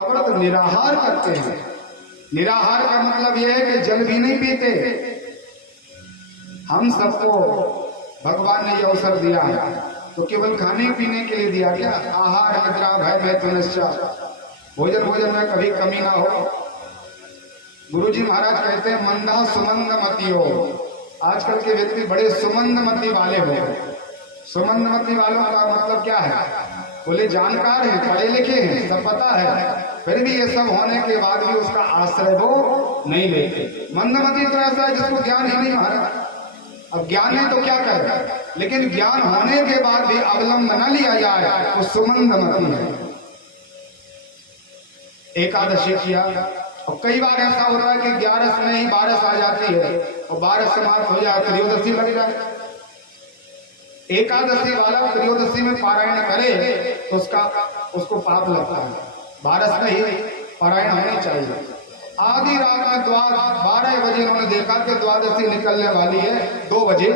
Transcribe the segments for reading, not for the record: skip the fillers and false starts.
व्रत निराहार करते हैं। निराहार का मतलब यह है कि जल भी नहीं पीते। हम सबको भगवान ने यह अवसर दिया है तो केवल खाने पीने के लिए दिया क्या? आहार निद्रा भय मैथुनश्चा, भोजन भोजन में कभी कमी ना हो। गुरुजी महाराज कहते हैं मंदा सुमंद मती हो। आजकल के व्यक्ति बड़े सुमंद मती वाले हो। सुमंद मती वालों का मतलब क्या है? बोले जानकार हैं, पढ़े लिखे हैं, सब पता है, फिर भी ये सब होने के बाद भी उसका आश्रय वो नहीं लेते। मंदमती तो ऐसा है जिसको ज्ञान ही नहीं। महाराज अब ज्ञान नहीं तो क्या करे, लेकिन ज्ञान होने के बाद भी अवलंब न लिया जाए तो सुमंदमती है। एकादशी किया और कई बार ऐसा होता है कि 11 में ही बारिश आ जाती है और बारिश समाप्त हो जाए, त्रयोदशी लग जाए। एकादशी वाला त्रयोदशी में पारायण करे तो उसको पाप लगता है। बारिश में ही पारायण होनी चाहिए। आधी रात में 12 बजे इन्होंने देखा कि द्वादशी निकलने वाली है, 2 बजे,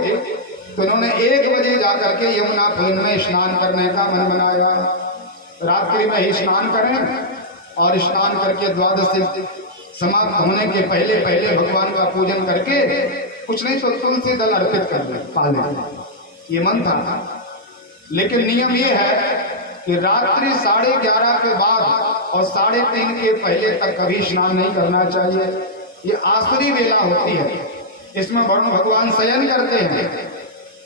तो इन्होंने 1 बजे जाकर के यमुना कुंड में स्नान करने का मन बनाया। रात्रि में ही स्नान करें और स्नान करके द्वादशी समाप्त होने के पहले पहले भगवान का पूजन करके कुछ नहीं तो तुलसी दल अर्पित कर दे पाले। ये मन था, लेकिन नियम ये है कि रात्रि 11:30 के बाद और 3:30 के पहले तक कभी स्नान नहीं करना चाहिए। ये आसुरी वेला होती है, इसमें वरुण भगवान शयन करते हैं,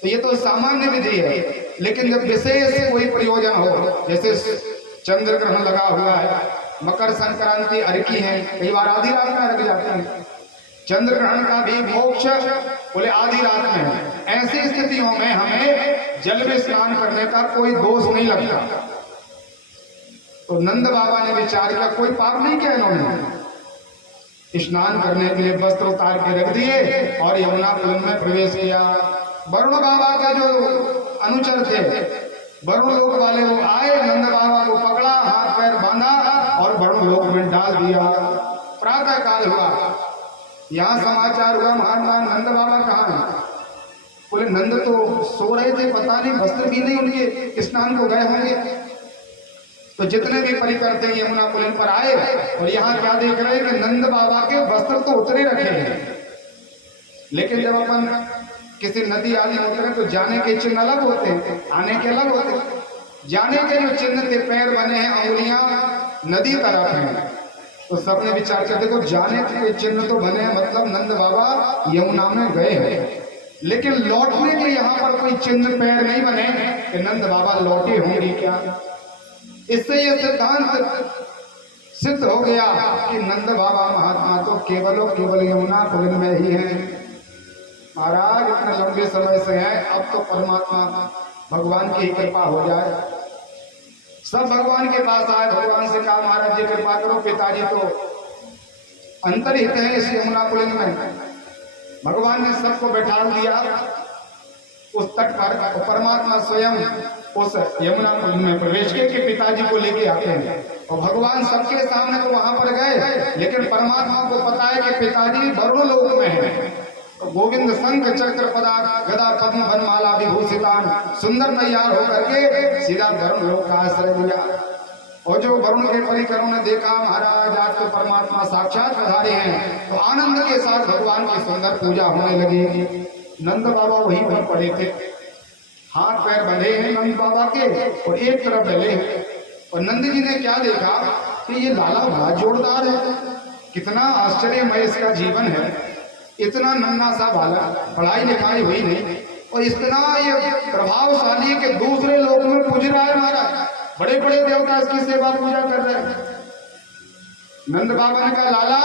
तो ये तो सामान्य विधि है। लेकिन जब विशेष कोई प्रयोजन हो, जैसे चंद्र ग्रहण लगा हुआ है, मकर संक्रांति अर्की है, कई बार आधी रात में अर्घ जाते हैं। चंद्र ग्रहण का भी मोक्ष बोले आधी रात में है। ऐसी स्थितियों में हमें जल में स्नान करने का कोई दोष नहीं लगता। तो नंद बाबा ने विचार किया, कोई पाप नहीं किया इन्होंने। स्नान करने के लिए वस्त्र उतार के रख दिए और यमुना कुंड में प्रवेश किया। वरुण बाबा के जो अनुचर थे, वरुण लोक वाले, वो आए, नंद बाबा को पकड़ा, हाथ पैर बांधा और वरुण लोक में डाल दिया। प्रातः काल हुआ, यहाँ समाचार हुआ, महात्मा नंद बाबा कहाँ हैं? बोले नंद तो सो रहे थे, पता नहीं वस्त्र भी नहीं उनके, स्नान को गए होंगे। तो जितने भी परिकर थे यमुना कुंड पर आए और यहाँ क्या देख रहे हैं कि नंद बाबा के वस्त्र तो उतरे रखे हैं, लेकिन जब अपन किसी नदी आदि में उतरे तो जाने के चिन्ह अलग होते हैं, आने के अलग होते हैं। जाने के जो चिन्ह थे, पैर बने हैं, अंगुलियां नदी तरफ हैं, तो सबने विचार किया देखो जाने के चिन्ह तो बने हैं, मतलब नंद बाबा यमुना में गए हैं। लेकिन लौटने के यहाँ पर कोई चिन्ह पैर नहीं बने कि नंद बाबा लौटे होंगे क्या। इससे यह सिद्धांत सिद्ध हो गया कि नंद बाबा महात्मा तो केवल यमुना कुंड में ही हैं। महाराज इतने लंबे समय से हैं, अब तो परमात्मा भगवान की कृपा हो जाए। सब भगवान के पास आए, भगवान से कहा महाराज जी कृपा करो, पिताजी तो अंतर्हित है इस यमुना कुंड में। भगवान ने सबको बैठा दिया उस तट पर, और परमात्मा स्वयं उस यमुना कुंड में प्रवेश के पिताजी को लेके आते हैं। और भगवान सबके सामने तो वहां पर गए, लेकिन परमात्मा को पता है कि पिताजी वरुण लोक में है। तो गोविंद शंख चक्र पदा गदा पद्म वनमाला विभूषितान सुंदर तैयार होकर के सीधा वरुण लोक का आश्रय लिया। और जो वरुण के परिकरों ने देखा महाराज आज तो परमात्मा साक्षात पधारे हैं, तो आनंद के साथ भगवान की सुंदर पूजा होने लगी। नंद बाबा वहीं पड़े थे, हाथ पैर बंधे हैं नंद बाबा के और एक तरफ डले हैं। और नंद जी ने क्या देखा कि ये लाला बड़ा जोरदार है, कितना आश्चर्यमय इसका जीवन है। इतना नन्हा सा बाला, पढ़ाई लिखाई हुई नहीं, और इतना ये प्रभावशाली है कि दूसरे लोक में पूज रहा है। महाराज बड़े बड़े देवता इसकी सेवा पूजा कर रहे हैं। नंद बाबा ने कहा लाला,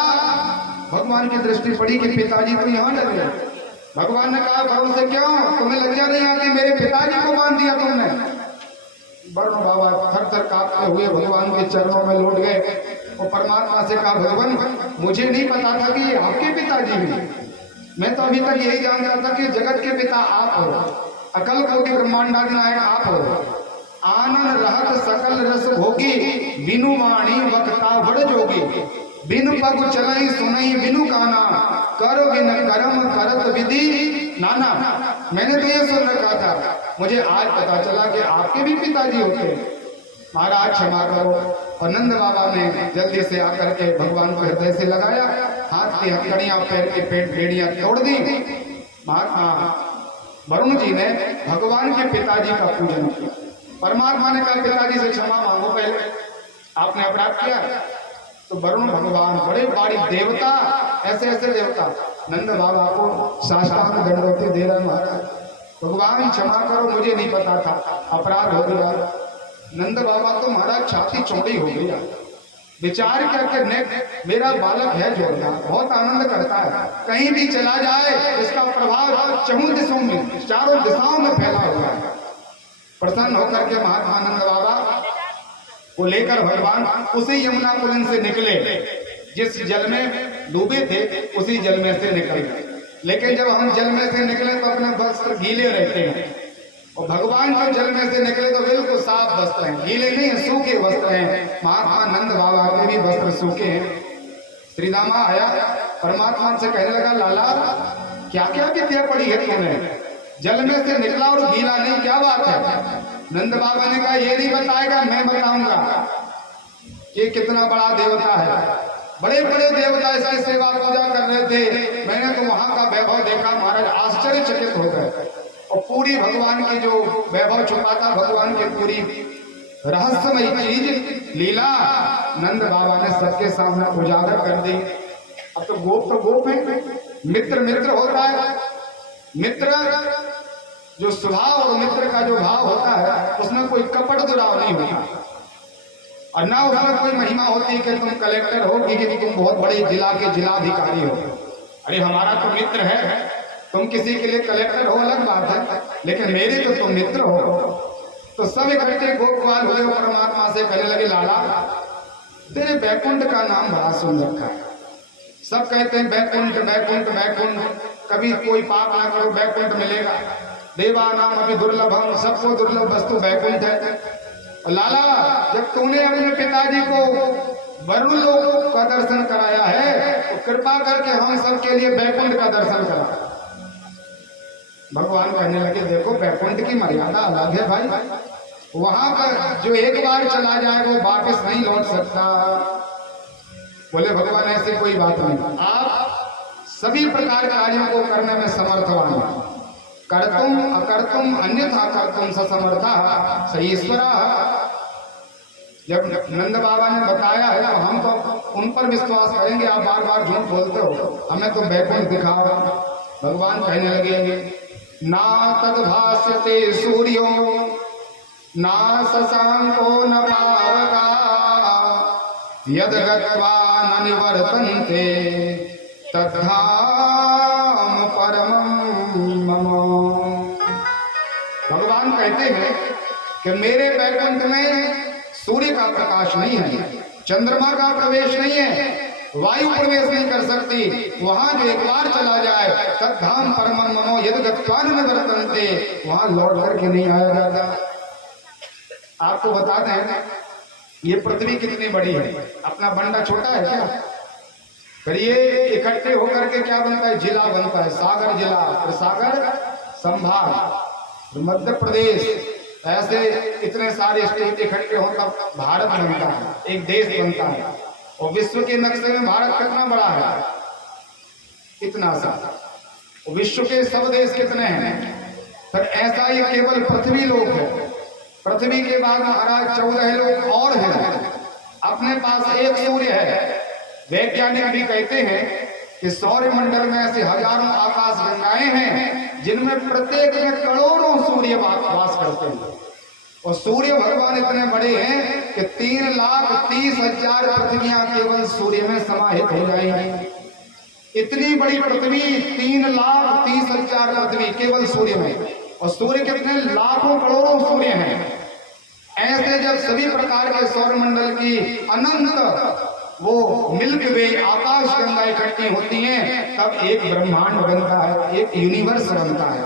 भगवान की दृष्टि पड़ी कि पिताजी तो यहाँ डर गए। भगवान ने कहा वरुण से क्यों, तुम्हें लज्जा नहीं आती, मेरे पिताजी को मान दिया तुमने। वरुण बाबा थर थर कांपते हुए भगवान के चरणों में लौट गए और परमात्मा से कहा भगवान मुझे नहीं पता था कि ये आपके पिताजी हैं। मैं तो अभी तक यही जान रहा था कि जगत के पिता आप हो, अकल कोटि ब्रह्मांडादि नायक आप हो। आनंद रहत सकल रस भोगी, बिनु वाणी वक्ता बड़ जोगी, बिनु पग चलई सुनई बिनु काना, कर बिन कर्म करत विधि नाना। मैंने तो ये सुन रखा था, मुझे आज पता चला कि आपके भी पिताजी होते हैं। महाराज क्षमा करो, और नंद बाबा ने जल्दी से आकर के भगवान को हृदय से लगाया, हाथ की हथकड़ियां पैर की पेट बेड़ियां तोड़ दी। महात्मा वरुण जी ने भगवान के पिताजी का पूजन किया। परमात्मा ने कहा पिताजी से क्षमा मांगो, पहले आपने अपराध किया। तो वरुण भगवान बड़े बड़ी देवता, ऐसे ऐसे देवता नंद बाबा को साष्टांग दंडवती दे रहे, महाराज भगवान क्षमा करो, मुझे नहीं पता था, अपराध हो गया। नंद बाबा तो महाराज छाती चौड़ी हो गई। विचार करके मेरा बालक है जोड़ना बहुत आनंद करता है, कहीं भी चला जाए इसका प्रभाव चहुं दिशाओं में, चारों दिशाओं में फैला हुआ है। प्रसन्न होकर के महात्मा नंद बाबा को लेकर भगवान उसी यमुना कुंड से निकले, जिस जल में डूबे थे उसी जल में से निकल गए। लेकिन जब हम जल में से निकले तो अपने वस्त्र गीले रहते हैं, और भगवान जब जल में से निकले तो बिल्कुल साफ वस्त्र हैं, गीले नहीं है, सूखे वस्त्र हैं। महात्मा नंद बाबा के भी वस्त्र सूखे हैं। श्री दामा आया, परमात्मा से कहने लगा लाला क्या क्या विद्या पढ़ी है तुमने, जल में से निकला और गीला नहीं, क्या बात है? नंद बाबा ने कहा ये नहीं बताएगा, मैं बताऊंगा कि कितना बड़ा देवता है। बड़े बड़े देवता इसकी सेवा पूजा कर रहे थे, मैंने तो वहां का वैभव देखा महाराज, आश्चर्यचकित हो गए। और पूरी भगवान की जो वैभव छुपा था, भगवान की पूरी रहस्यमय चीज लीला नंद बाबा ने सबके सामने उजागर कर दी। अब तो गोप है, मित्र मित्र होता है। मित्र जो स्वभाव और मित्र का जो भाव होता है उसमें कोई कपट दुराव नहीं होता, और ना उसमें कोई महिमा होती कि तुम कलेक्टर हो कि तुम बहुत बड़े जिला के जिलाधिकारी हो। अरे हमारा तो मित्र है, तुम किसी के लिए कलेक्टर हो अलग बात है, लेकिन मेरे तो तुम मित्र हो। तो सब इकट्ठे गोपाल हुए, परमात्मा से कहने लगे लाला तेरे बैकुंठ का नाम बड़ा सुंदर था। सब कहते हैं बैकुंठ बैकुंठ बैकुंठ, कभी कोई पाप ना करो बैकुंठ मिलेगा, देवा नाम अभी दुर्लभम, सबको दुर्लभ वस्तु बैकुंठ है। लाला जब तूने अपने पिताजी को वरुण लोक का दर्शन कराया है तो कृपा करके हम सब के लिए बैकुंठ का दर्शन करा। भगवान कहने लगे देखो बैकुंठ की मर्यादा अलग है भाई, वहां पर जो एक बार चला जाए वो वापस नहीं लौट सकता। बोले भगवान ऐसी कोई बात नहीं, आप सभी प्रकार कार्यों को करने में समर्थवान हैं, कर्तुम अकर्तुम अन्यथा कर्तुम समर्था स ईश्वरा। जब नंद बाबा ने बताया है तो हम तो उन पर विश्वास करेंगे, आप बार बार झूठ बोलते हो, हमें तो बैकुंठ दिखाओ। भगवान कहने लगे ना तद्भास्यते सूर्यो ना शशांको न पावका यद गत्वा न निवर्तन्ते तद्धाम परमं मम। भगवान कहते हैं कि मेरे बैकुंठ में सूर्य का प्रकाश नहीं है, चंद्रमा का प्रवेश नहीं है, वायु प्रवेश नहीं कर सकती, वहां जो एक बार चला जाए तद्धाम परमं मम यद गत्वा न निवर्तन्ते, वहां लौट करके नहीं आया जाता। आपको बताते हैं ये पृथ्वी कितनी बड़ी है, अपना बंडा छोटा है क्या? फिर ये इकट्ठे होकर के क्या बनता है, जिला बनता है, सागर जिला, फिर सागर संभाग, मध्य प्रदेश, ऐसे इतने सारे स्टेट इकट्ठे हो तब भारत बनता है, एक देश बनता है। और विश्व के नक्शे में भारत कितना बड़ा है, इतना सा। विश्व के सब देश कितने हैं? फिर ऐसा ही केवल पृथ्वी लोक है, पृथ्वी के बाद महाराज 14 लोक और हैं। अपने पास एक सूर्य है। वैज्ञानिक भी कहते हैं कि सौर मंडल में ऐसे हजारों आकाश गंगाएं हैं जिनमें प्रत्येक में करोड़ों सूर्य वास करते हैं। और सूर्य भगवान इतने बड़े हैं कि 3,30,000 पृथ्वियां केवल सूर्य में समाहित हो जाएंगी। इतनी बड़ी पृथ्वी, 3,30,000 पृथ्वी केवल सूर्य में, और सूर्य कितने लाखों करोड़ों सूर्य हैं। ऐसे जब सभी प्रकार के सौर मंडल की अनंत वो मिल्क वे आकाश गंगा इकट्ठी होती हैं तब एक ब्रह्मांड बनता है, एक यूनिवर्स बनता है।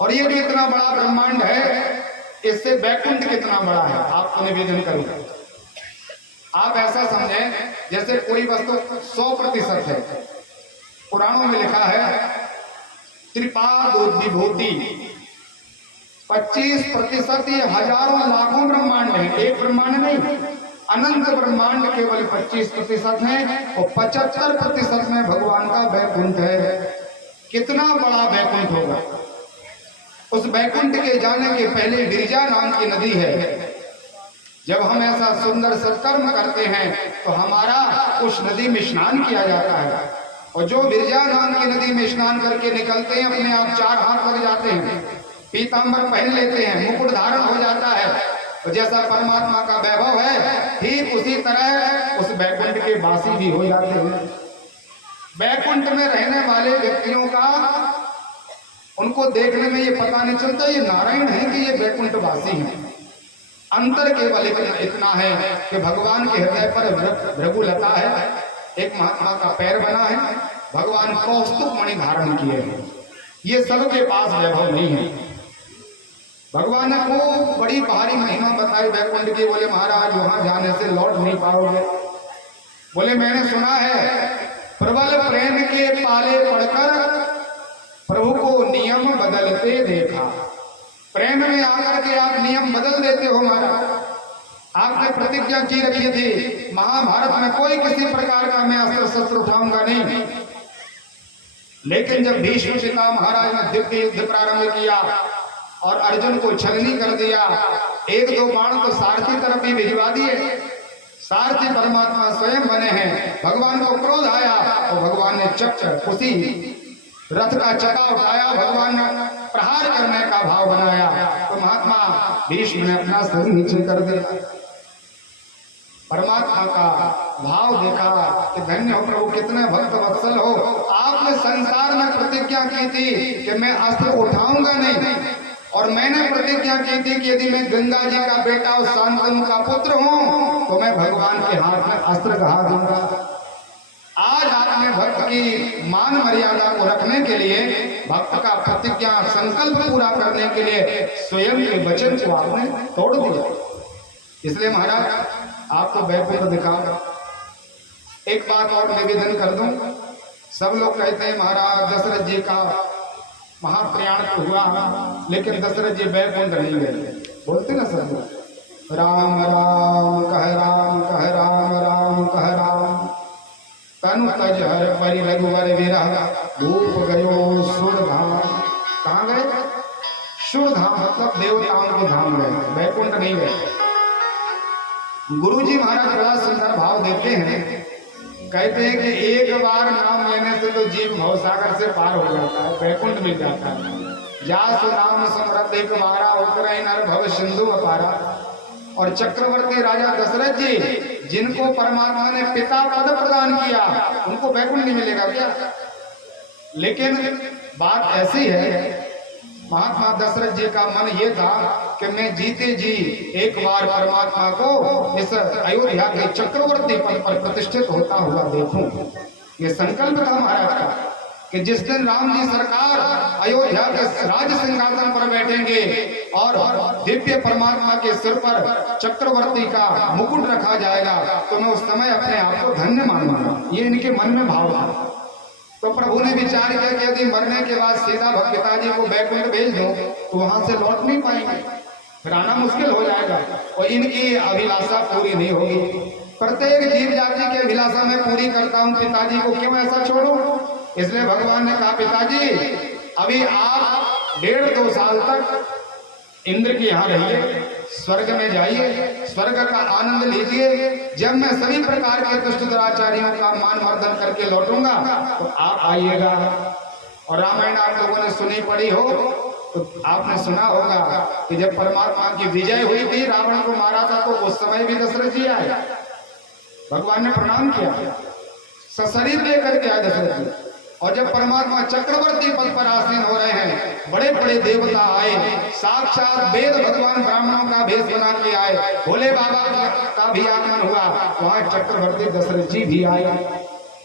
और ये भी इतना बड़ा ब्रह्मांड है, इससे बैकुंठ कितना बड़ा है आपको निवेदन करूं। आप ऐसा समझें जैसे कोई वस्तु 100% है। पुराणों में लिखा है त्रिपाद विभूति 25% ये हजारों लाखों ब्रह्मांड है, एक ब्रह्मांड नहीं, अनंत ब्रह्मांड केवल 25% है और 75% में भगवान का बैकुंठ है। कितना बड़ा बैकुंठ होगा। उस बैकुंठ के जाने के पहले गिरिजा नाम की नदी है। जब हम ऐसा सुंदर सत्कर्म करते हैं तो हमारा उस नदी में स्नान किया जाता है, और जो गिरिजा नाम की नदी में स्नान करके निकलते हैं अपने आप 4 हाथ लग जाते हैं, पीतांबर पहन लेते हैं, मुकुट धारण हो जाता है, और जैसा परमात्मा का वैभव है ठीक उसी तरह उस बैकुंठ के वासी भी हो जाते हैं। बैकुंठ में रहने वाले व्यक्तियों का उनको देखने में ये पता नहीं चलता ये नारायण है कि ये बैकुंठ वासी है। अंतर केवल इतना है कि भगवान के हृदय पर भृगुलता है, एक महात्मा का पैर बना है, भगवान कौस्तुभ मणि धारण किए हैं। ये सबके पास वैभव नहीं है। भगवान ने खूब बड़ी भारी महिमा बताई बैकुंठ की। बोले महाराज वहां जाने से लौट नहीं पाओगे। बोले मैंने सुना है प्रबल प्रेम के पाले पड़कर प्रभु को नियम बदलते देखा। प्रेम में आकर के आप नियम बदल देते हो महाराज। आपने प्रतिज्ञा की रखी थी महाभारत में कोई किसी प्रकार का मैं अस्त्र शस्त्र उठाऊंगा नहीं, लेकिन जब भीष्म पिता महाराज ने दिव्य युद्ध प्रारंभ किया और अर्जुन को छलनी कर दिया, 1-2 बाण तो सारथी तरफ भी भिजवा दिए। सारथी परमात्मा स्वयं बने हैं। भगवान को क्रोध आया और भगवान ने चक्र उसी रथ का चक्का उठाया, भगवान ने प्रहार करने का भाव बनाया तो महात्मा भीष्म ने अपना सिर नीचे कर दिया। परमात्मा का भाव देखा कि धन्य हो प्रभु, कितने भक्त वत्सल हो। आपने संसार में प्रतिज्ञा की थी कि मैं अस्त्र उठाऊंगा नहीं, और मैंने प्रतिज्ञा की थी कि यदि मैं गंगा जी का बेटा और शांतनु का पुत्र हूं तो मैं भगवान के हाथ में अस्त्र गहा दूंगा। आज आपने भक्त की मान मर्यादा को रखने के लिए, भक्त का प्रतिज्ञा संकल्प पूरा करने के लिए स्वयं के वचन को आपने तोड़ दिया। इसलिए महाराज आपको बैकुंठ दिखाओ। एक बात और निवेदन कर दूं, सब लोग कहते हैं महाराज दशरथ जी का महाप्रयाण तो हुआ लेकिन दशरथ जी बैकुंठ नहीं गए, बोलते ना सब लोग। राम राम कह राम कह राम राम कह राम, तनु तज हर परि रघुवर विरह भूप गयो सुर धाम। कहाँ गए? सुर धाम मतलब देवताओं के धाम गए, बैकुंठ नहीं गए। गुरु जी महाराज बड़ा सुंदर भाव देते हैं, कहते हैं कि एक बार नाम लेने से तो जीव भवसागर से पार हो जाता है, बैकुंठ मिल जाता है। जासु नाम समृद्ध एक बारा उतरई नर भव सिंधु अपारा। और चक्रवर्ती राजा दशरथ जी जिनको परमात्मा ने पिता पद प्रदान किया उनको बैकुंठ नहीं मिलेगा क्या? लेकिन बात ऐसी है, महात्मा दशरथ जी का मन ये था कि मैं जीते जी एक बार परमात्मा को इस अयोध्या के चक्रवर्ती पद पर प्रतिष्ठित होता हुआ देखूं। ये संकल्प था महाराज का कि जिस दिन राम जी सरकार अयोध्या के राज सिंहासन पर बैठेंगे और दिव्य परमात्मा के सिर पर चक्रवर्ती का मुकुट रखा जाएगा तो मैं उस समय अपने आप को धन्य मानूंगा। ये इनके मन में भाव था। तो प्रभु ने विचार किया कि यदि मरने के बाद सीधा पिताजी को बैकुंठ भेज दो तो वहां से लौट नहीं पाएंगे, फिर आना मुश्किल हो जाएगा और इनकी अभिलाषा पूरी नहीं होगी। प्रत्येक जीव जाति की अभिलाषा मैं पूरी करता हूँ, पिताजी को क्यों ऐसा छोड़ो? इसलिए भगवान ने कहा पिताजी अभी आप 1.5-2 साल तक इंद्र के यहाँ रहिए, स्वर्ग में जाइए, स्वर्ग का आनंद लीजिए। जब मैं सभी प्रकार के दुष्ट दुराचारियों का मान मर्दन करके लौटूंगा तो आप आइएगा। और रामायण आप लोगों ने सुनी पड़ी हो तो आपने सुना होगा कि जब परमात्मा की विजय हुई थी, रावण को मारा था, तो उस समय भी दशरथ जी आए, भगवान ने प्रणाम किया, सशरीर लेकर के आए दशरथ जी। और जब परमात्मा चक्रवर्ती पद पर आसीन हो रहे हैं, बड़े बड़े देवता आए, साक्षात वेद भगवान ब्राह्मणों का भेष बना के आए, भोले बाबा का भी आगमन हुआ, वहां चक्रवर्ती दशरथ जी भी आए।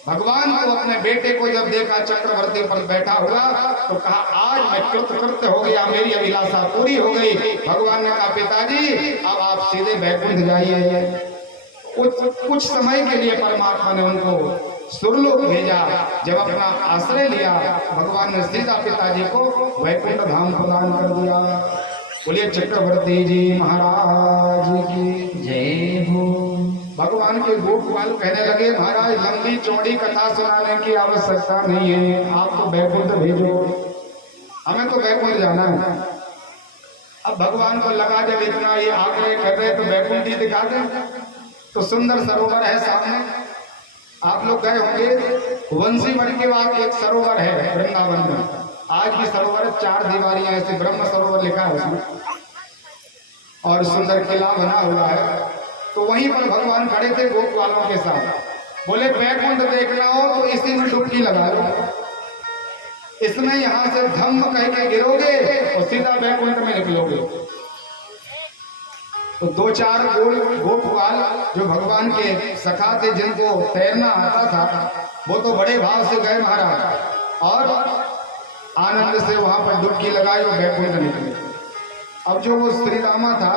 भगवान को अपने बेटे को जब देखा चक्रवर्ती पर बैठा हुआ तो कहा आज मैं कृतकृत्य हो गया, मेरी अभिलाषा पूरी हो गई। भगवान ने कहा पिताजी अब आप सीधे बैकुंठ जाइए। कुछ समय के लिए परमात्मा ने उनको सुरलोक भेजा। जब अपना आश्रय लिया भगवान ने सीधा पिताजी को वैकुंठ धाम प्रदान कर दिया। बोलिए चक्रवर्ती जी महाराज की जय हो। भगवान के गोपाल कहने लगे महाराज लंबी चौड़ी कथा सुनाने की आवश्यकता नहीं है, आप तो बैकुंठ भेजो, हमें तो बैकुंठ जाना है। अब भगवान को लगा जब इतना ये आग्रह कर रहे तो बैकुंठ ही दिखा दें। तो सुंदर सरोवर है सामने, आप लोग गए होंगे वंशीवन के बाद एक सरोवर है वृंदावन में, आज भी सरोवर 4 दीवारियां ऐसे ब्रह्म सरोवर लिखा है उसमें और सुंदर किला बना हुआ है। तो वहीं पर भगवान खड़े थे गोपवालों के साथ, बोले बैकुंठ देखना हो तो इसी में डुबकी लगा लो, इसमें यहां से धम्म कह के गिरोगे और सीधा बैकुंठ में निकलोगे। तो 2-4 गोपवाल जो भगवान के सखा थे जिनको तैरना आता था, वो तो बड़े भाव से गए महाराज और आनंद से वहां पर डुबकी लगाई और बैकुंठ निकले। अब जो वो श्री रामा था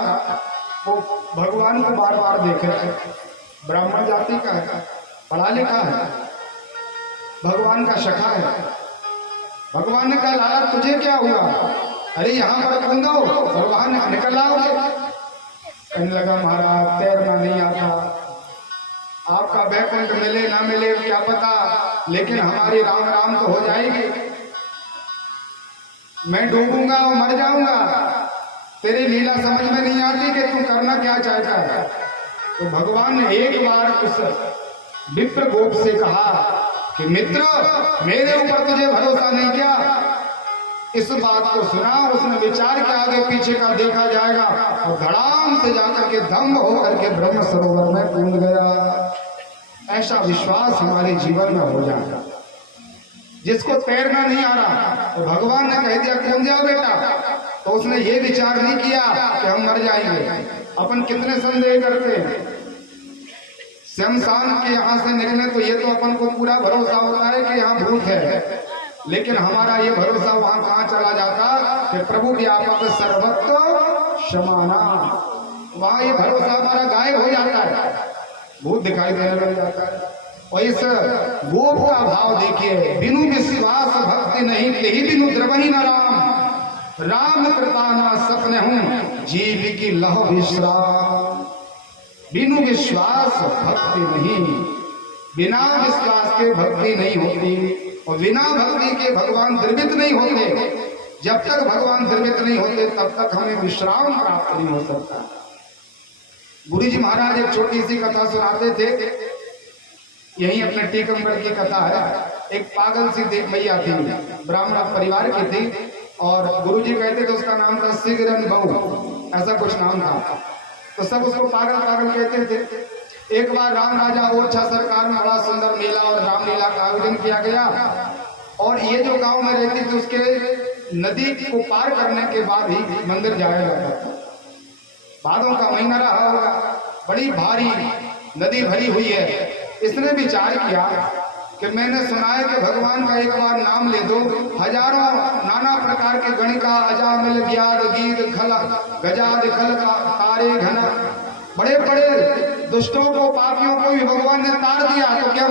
वो भगवान को बार बार देख रहे, ब्राह्मण जाति का है, पढ़ा लिखा है, भगवान का सखा है। भगवान ने कहा लाला तुझे क्या हुआ, अरे यहाँ पर कूदो और वहां निकल आओगे। कहने लगा महाराज तैरना नहीं आता, आपका बैकुंठ मिले ना मिले क्या पता, लेकिन हमारी राम राम तो हो जाएगी, मैं डूबूंगा और मर जाऊंगा, तेरी लीला समझ में नहीं आती कि तू करना क्या चाहता है। तो भगवान ने एक बार उस विप्र गोप से कहा कि मित्र मेरे ऊपर तुझे भरोसा नहीं क्या, इस बात को सुना, उसने विचार के आगे पीछे का देखा जाएगा और धड़ाम से जाकर के दम होकर के ब्रह्म सरोवर में कूद गया। ऐसा विश्वास हमारे जीवन में हो जाएगा। जिसको तैरना नहीं आ रहा तो भगवान ने कह दिया कूद जा बेटा, तो उसने ये विचार नहीं किया कि हम मर जाएंगे। अपन कितने संदेह करते हैं, शमशान के यहाँ से निकले तो ये तो अपन को पूरा भरोसा होता है कि यहाँ भूत है, लेकिन हमारा ये भरोसा वहां कहाँ चला जाता कि प्रभु व्यापक सर्वत्र समाना, वहां ये भरोसा हमारा गायब हो जाता है, भूत दिखाई देने लग जाता है। और इस गोप का भाव देखिए, बिनु विश्वास भक्ति नहीं तेहि बिनु द्रवहि न राम, राम कृपा न सपने हूं जीव की लह विश्राम। बिनु विश्वास भक्ति नहीं, बिना विश्वास के भक्ति नहीं होती और बिना भक्ति के भगवान द्रवित नहीं होते। जब तक भगवान द्रवित नहीं होते तब तक हमें विश्राम प्राप्त नहीं हो सकता। गुरु जी महाराज एक छोटी सी कथा सुनाते थे, यही अपने टीकमगढ़ की कथा है। एक पागल सी देख मैया थी, ब्राह्मण परिवार की थी और गुरुजी कहते थे उसका नाम था सिगरन बहू, ऐसा कुछ नाम था। तो सब उसको पागल पागल कहते थे। एक बार राम राजा ओरछा सरकार में बड़ा सुंदर मेला और रामलीला का आयोजन किया गया और ये जो गांव में रहती थी उसके नदी को पार करने के बाद ही मंदिर जाया जाता था। भादों का महीना रहा होगा, बड़ी भारी नदी भरी हुई है। इसने विचार किया कि मैंने सुना है कि भगवान का एक बार नाम ले दो, हजारों नाना प्रकार के गणिका अजामिल ग्याद गीत खल गजाद खल का तारे घन, बड़े बड़े दुष्टों को पापियों को भी भगवान ने तार दिया, तो क्या